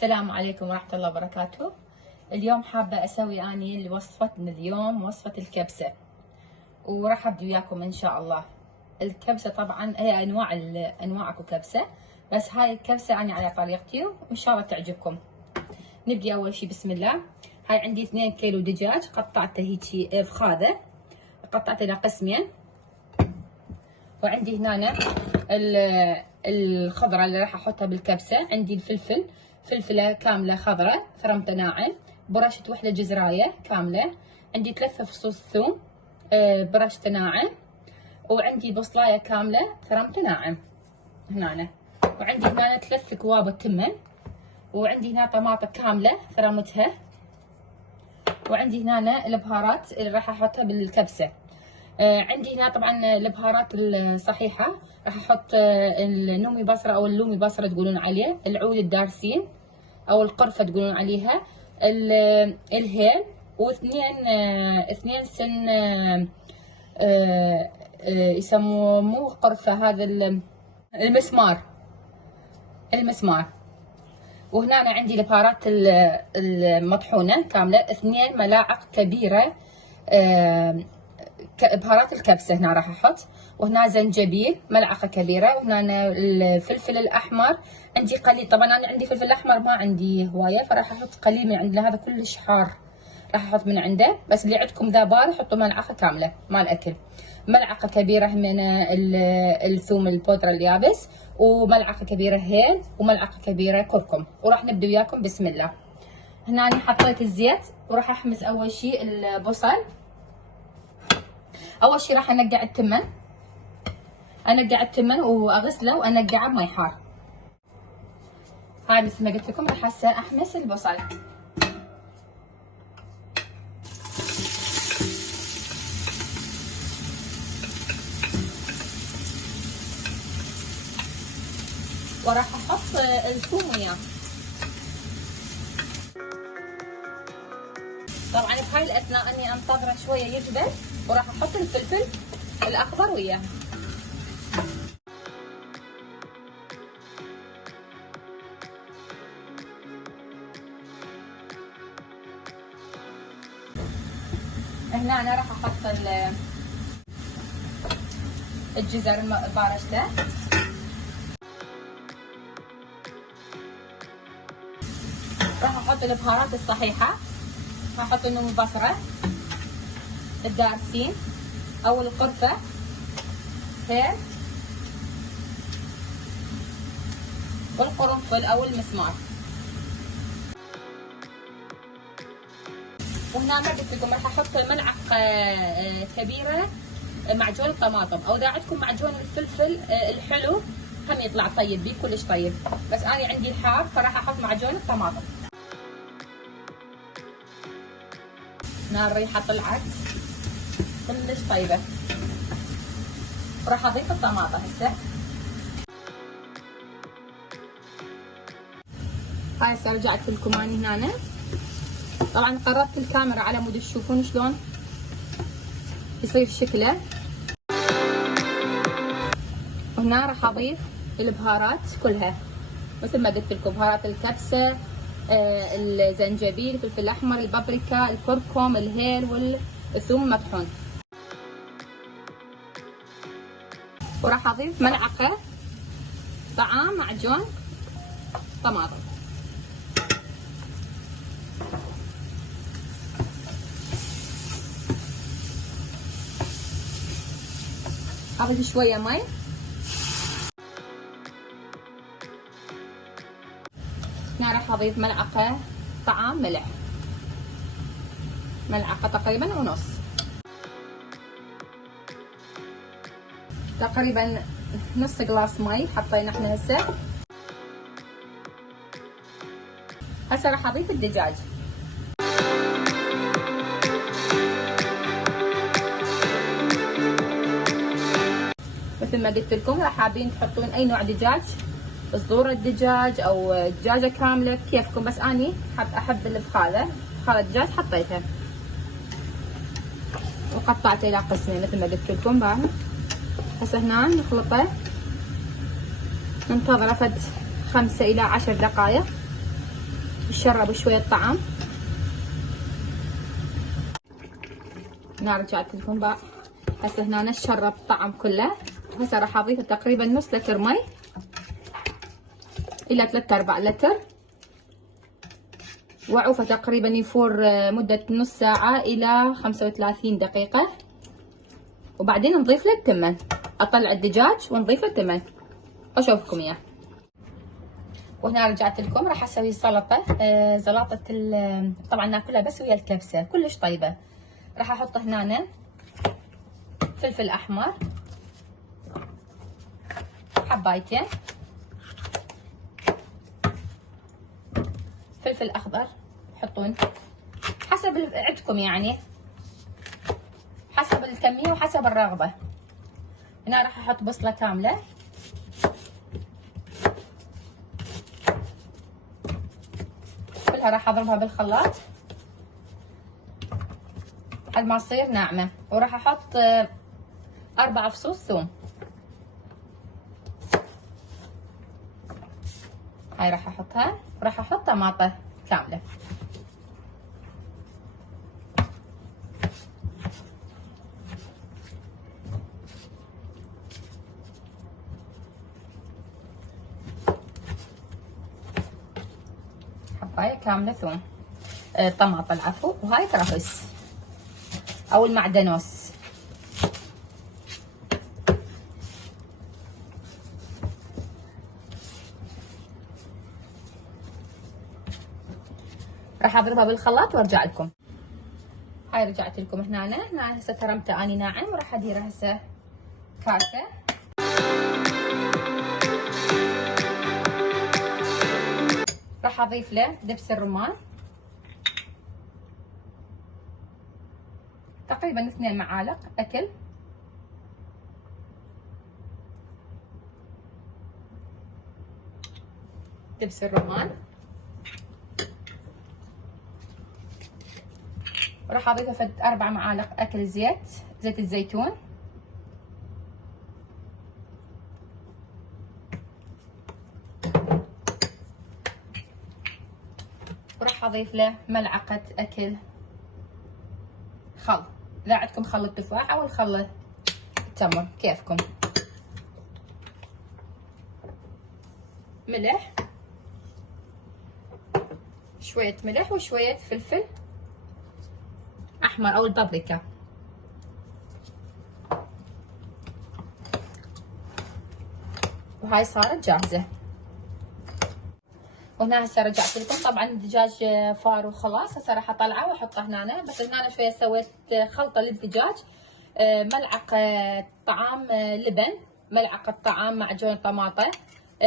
السلام عليكم ورحمة الله وبركاته. اليوم حابة أسوي أني وصفتنا اليوم وصفة الكبسة، وراح أبدي وياكم إن شاء الله. الكبسة طبعا هي أنواع أكو كبسة، بس هاي الكبسة أنا على طريقتي وإن شاء الله تعجبكم. نبدي أول شي بسم الله. هاي عندي 2 كيلو دجاج قطعته هيجي فخاذة، قطعته إلى قسمين. وعندي هنا الخضرة اللي راح أحطها بالكبسة. عندي الفلفل، فلفلة كاملة خضراء فرمتها ناعم، برشة وحدة جزراية كاملة. عندي 3 فصوص ثوم برشة ناعم، وعندي بصلاية كاملة فرمتها ناعم هنا. وعندي هنا 3 كواب تمن، وعندي هنا طماطة كاملة فرمتها. وعندي هنا البهارات اللي راح أحطها بالكبسة. عندي هنا طبعا البهارات الصحيحة، راح أحط النومي بصرة أو اللومي بصرة تقولون عليه، العود الدارسين أو القرفة تقولون عليها، الهيل، واثنين سن يسموه مو قرفة، هذا المسمار. وهنا أنا عندي البهارات المطحونة كاملة 2 ملاعق كبيرة بهارات الكبسة هنا راح أحط. وهنا زنجبيل ملعقة كبيرة، وهنا الفلفل الأحمر عندي قليل. طبعا أنا عندي فلفل أحمر ما عندي هواية، فراح أحط قليل من عند هذا كلش حار، راح أحط من عنده. بس اللي عندكم ذا بارد حطوا ملعقة كاملة مال أكل. ملعقة كبيرة من الثوم البودرة اليابس، وملعقة كبيرة هيل، وملعقة كبيرة كركم. وراح نبدأ وياكم بسم الله. هنا أنا حطيت الزيت وراح أحمس أول شيء البصل. اول شي راح انقع التمن واغسله وانقعه بمي حار. هاي مثل ما قلت لكم راح هسه احمس البصل. وراح احط الثوم وياه. طبعا بهاي الاثناء اني انتظره شويه يجبل، وراح احط الفلفل الاخضر وياه. هنا انا راح احط الجزر بارشته. راح احط البهارات الصحيحه، راح احط النوم بصره، الدارسين او القرفه، هيل، والقرنفل او المسمار. وهنا ما قلت لكم راح احط ملعقه كبيره معجون الطماطم، او اذا عندكم معجون الفلفل الحلو هم يطلع طيب بيه كلش طيب، بس انا عندي الحار فراح احط معجون الطماطم. هنا الريحه طلعت كلش طيبه. راح اضيف الطماطم هسه. هاي هسه رجعت لكم اني هنا. طبعا قربت الكاميرا على مود تشوفون شلون يصير شكله. وهنا راح اضيف البهارات كلها مثل ما قلت لكم، بهارات الكبسه، الزنجبيل، الفلفل الاحمر، البابريكا، الكركم، الهيل، والثوم المطحون. وراح اضيف ملعقه طعام معجون طماطم. اضيف شويه مي. هنا راح اضيف ملعقه طعام ملح، ملعقه تقريبا ونص، تقريبا نص قلاص مي حطينا احنا هسه راح اضيف الدجاج. مثل ما قلت لكم راح حابين تحطون اي نوع دجاج، صدور الدجاج او دجاجه كامله كيفكم، بس اني احب الفخاذه دجاج حطيتها وقطعته الى قسمين مثل ما قلت لكم. باهي هسه هنا نخلطه، ننتظره فد 5 إلى 10 دقائق يشرب شوية طعم. هنا رجعت لكم بقى هسه هنا شرب الطعم كله. هسه راح اضيف تقريبا نص لتر مي الى 3/4 لتر، واعوفه تقريبا يفور مدة نص ساعة الى 35 دقيقة، وبعدين نضيف له التمن. اطلع الدجاج ونضيف له التمن واشوفكم اياه. وهنا رجعت لكم راح اسوي سلطة، سلطة طبعا ناكلها بس ويا الكبسة كلش طيبة. راح احط هنا فلفل احمر حبايتين، فلفل اخضر حطون حسب عندكم، يعني حسب الكمية وحسب الرغبة. هنا راح احط بصلة كاملة، كلها راح اضربها بالخلاط لحد ما تصير ناعمة. وراح احط 4 فصوص ثوم، هاي راح احطها. وراح احط طماطة كاملة. حباية كاملة ثوم، طماطة العفو. وهاي كرفس او المعدنوس. راح اضربها بالخلاط وارجع لكم. هاي رجعت لكم هنا هسه ترمته اني ناعم، وراح اديره هسه كاسة. راح اضيف له دبس الرمان تقريبا 2 معالق اكل، دبس الرمان. وراح اضيف فد 4 معالق اكل زيت الزيتون. وراح اضيف له ملعقة اكل خل، اذا عندكم خل التفاح او الخل التمر كيفكم. ملح، شوية ملح وشوية فلفل احمر او البابريكا. وهاي صارت جاهزة. وهنا هسه رجعت لكم، طبعا الدجاج فار وخلاص. هسه راح اطلعه واحطه هنا. بس هنا شويه سويت خلطه للدجاج، ملعقه طعام لبن، ملعقه طعام معجون طماطه،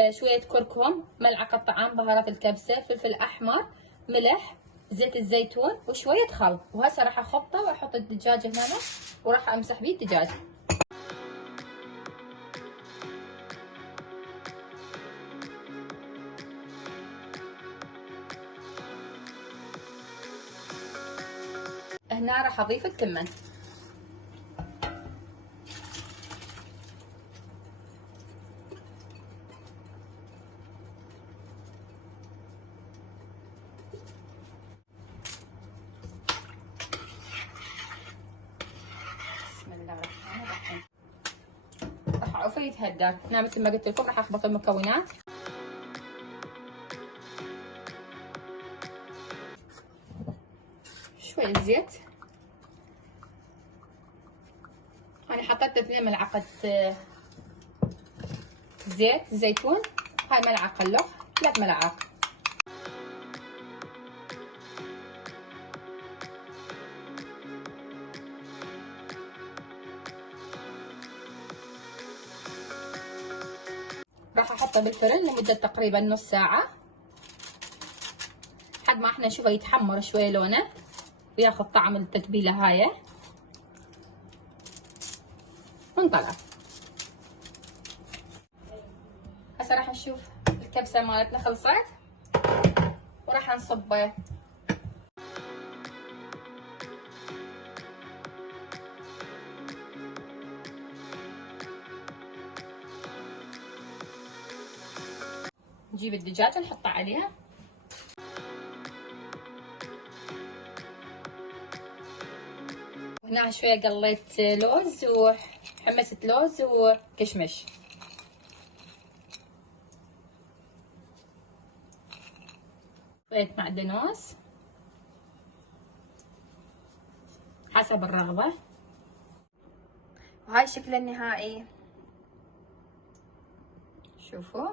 شويه كركم، ملعقه طعام بهارات الكبسه، فلفل احمر، ملح، زيت الزيتون وشويه خل. وهسه راح اخبطه واحط الدجاج هنا وراح امسح بيه الدجاج. هنا راح اضيف التمن. بسم الله الرحمن الرحيم. راح اعوفه يتهدى. هنا مثل ما قلت لكم راح اخبط المكونات. شوية زيت، انا حطيت 2 ملعقة زيت زيتون. هاي ملعقة لخ، 3 ملعق. راح احطه بالفرن لمدة تقريبا نص ساعة لحد ما احنا نشوفه يتحمر شوية لونه وياخذ طعم التتبيلة هاي ونطلع. هسه راح نشوف الكبسة مالتنا خلصت وراح نصب نجيب الدجاج نحطه عليها. هنا شويه قليت لوز وحمصة لوز وكشمش. شويه معدنوس حسب الرغبه. وهاي شكله النهائي، شوفوا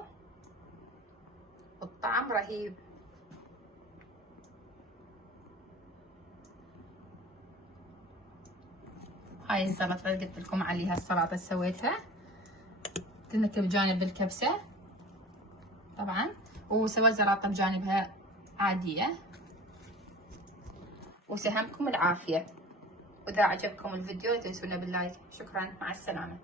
الطعم رهيب. هاي السلطة اللي قلت لكم عليها، السلطة اللي سويتها تنكب بجانب الكبسة طبعا، وسويت سلطة بجانبها عادية. وسهمكم العافية، وإذا عجبكم الفيديو لا تنسونا باللايك. شكرا، مع السلامة.